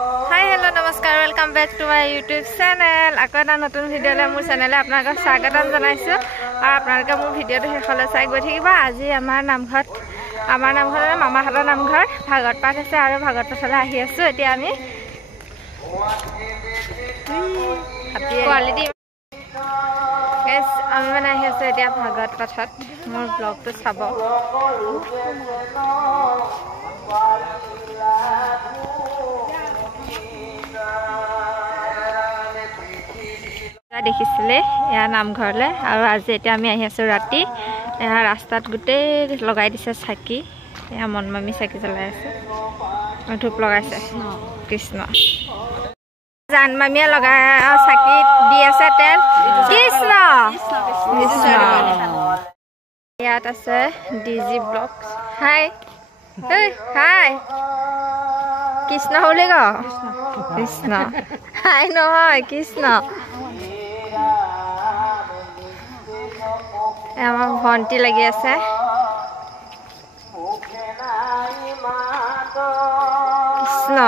हाय hello नमस्कार welcome back to my YouTube channel आको এটা নতুন ভিডিওলে মোৰ চেনেলে আপোনাক স্বাগতম জনাইছো আৰু আপোনালোকে মোৰ ভিডিওটো হেখলে চাই গৈ থাকিবা আজি আমাৰ নামঘৰত মামাহঁতৰ নামঘৰত ভাগৱত পাঠ আছে আৰু ভাগৱত পাঠলে আহি আছো এতিয়া আমি কোৱালিটি গাইস আমি মানে আহি আছো এতিয়া ভাগৱত পাঠত মোৰ ব্লগটো চাব দেখিছিলে ইয়া নামঘৰলে আৰু আজি এতিয়া আমি আহি আছো ৰাতি ইয়া ৰাস্তাত গুটে লগাই দিছে চাকি ইয়া মনমামি চাকি জ্বলাই আছে ধূপ লগাইছে কৃষ্ণ জানমামিয়া লগাই চাকি দি আছে তেল কৃষ্ণ ইয়াত আছে ডিজি ব্লগ হাই হাই কৃষ্ণ হলে গ কৃষ্ণ হাই নহয় কৃষ্ণ আমার ভন্টি লাগি আছে কৃষ্ণ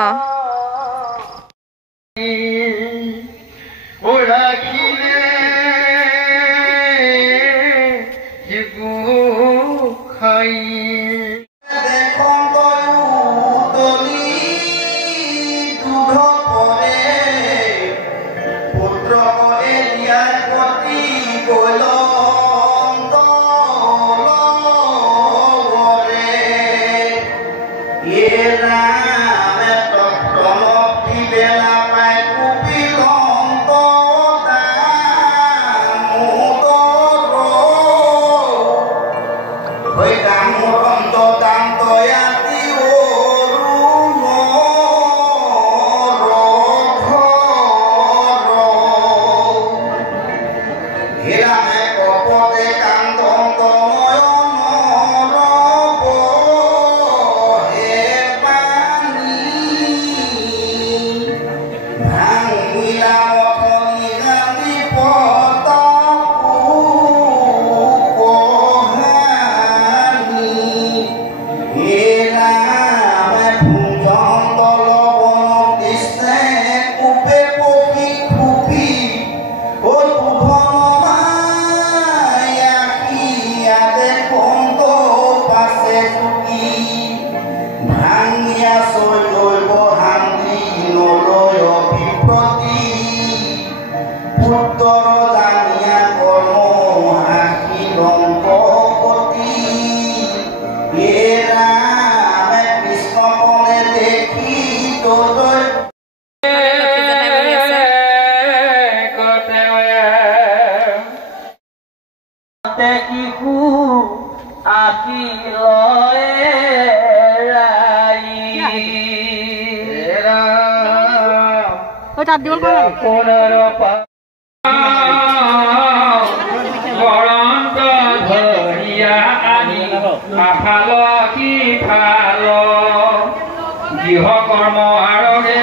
গৃহ কৰ্ম আৰগে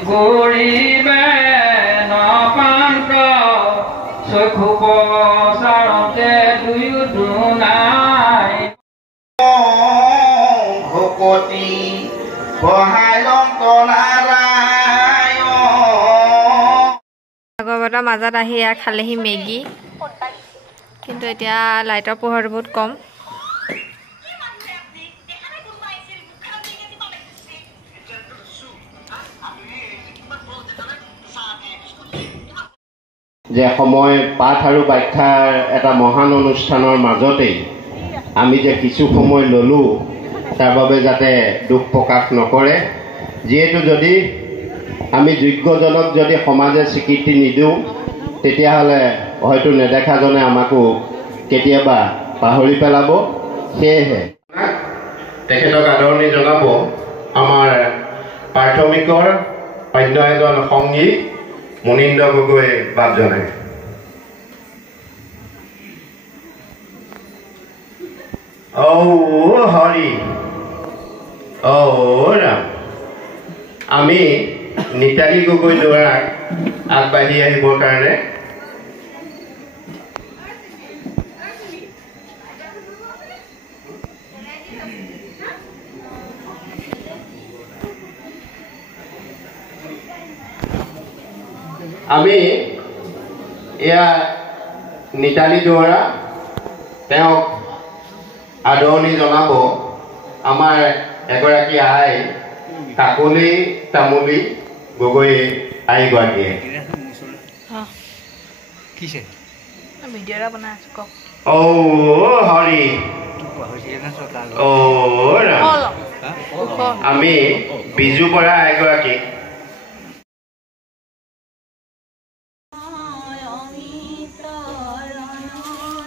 কৰিবে নপান্ত চক্ষু পচাৰতে দুয়ো দুনাই ভকতি বহায়ং তনাৰায় ভাগৱতৰ মাজত আহি খালেহি মেগী কিন্তু এতিয়া লাইটৰ পোহৰ বহুত কম যে সময় পাঠ আৰু ব্যাখ্যাৰ এটা মহান অনুষ্ঠানৰ মাজতে আমি যে কিছু সময় ললো তাৰ বাবে যাতে দুখ প্ৰকাশ নকৰে যেহেতু যদি আমি যোগ্যজনক যদি সমাজে স্বীকৃতি নিদিওঁ তেতিয়াহ'লে হয়তো নেদেখাজনে আমাকো কেতিয়াবা পাহৰি পেলাব সেয়েহে তেখেতক আদৰণি জনাব আমাৰ প্ৰাথমিকৰ অন্য এজন সংগী মুনিন্দ্ৰ গগৈ বাপজনে ঔ হৰি ঔ ৰাম আমি নিতালী গগৈ দ্বাৰা আগবাঢ়ি আহিবৰ কাৰণে আমি এয়া নিতালী দুৱৰা তেওঁক আদৰণি জনাব আমাৰ এগৰাকী আই কাকলি তামুলী গগৈ আইগৰাকীয়ে। ঔ হৰি আমি বিজু বৰা এগৰাকী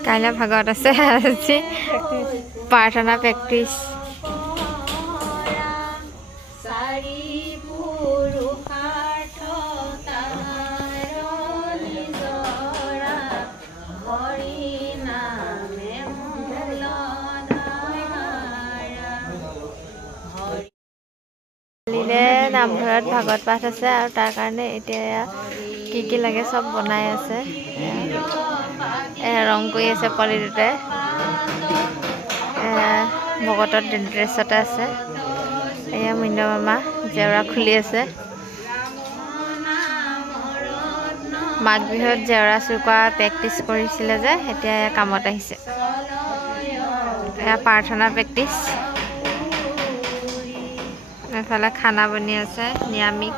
কাইলৈ ভাগত আছে আজি প্ৰাৰ্থনা প্ৰেক্টিচ। নামঘৰত ভাগৱত পাঠ আছে আৰু তাৰ কাৰণে এতিয়া কি লাগে চব বনাই আছে। ৰং কৰি আছে পলিটোতে, ভকতৰ ড্ৰেছতে আছে। এয়া মৃণ্য মামা জেওৰা খুলি আছে। মাঘ বিহুত জেওৰা চুৰ কৰা প্ৰেক্টিচ কৰিছিলে যে, এতিয়া এয়া কামত আহিছে। এয়া প্ৰাৰ্থনা প্ৰেক্টিচ। এফালে খানা বনি আছে নিৰামিষ।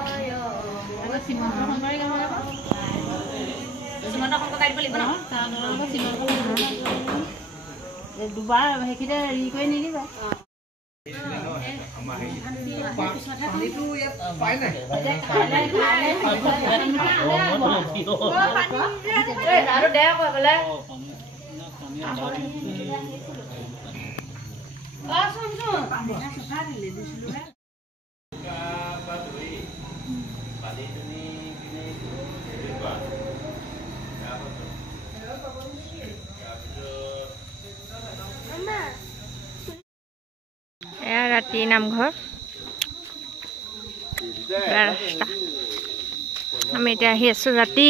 দুবাৰ সেইকেইটা হেৰি কৰি নিদিবা। এয়া ৰাতি নামঘৰ ৰাস্তা। আমি এতিয়া আহি আছো ৰাতি।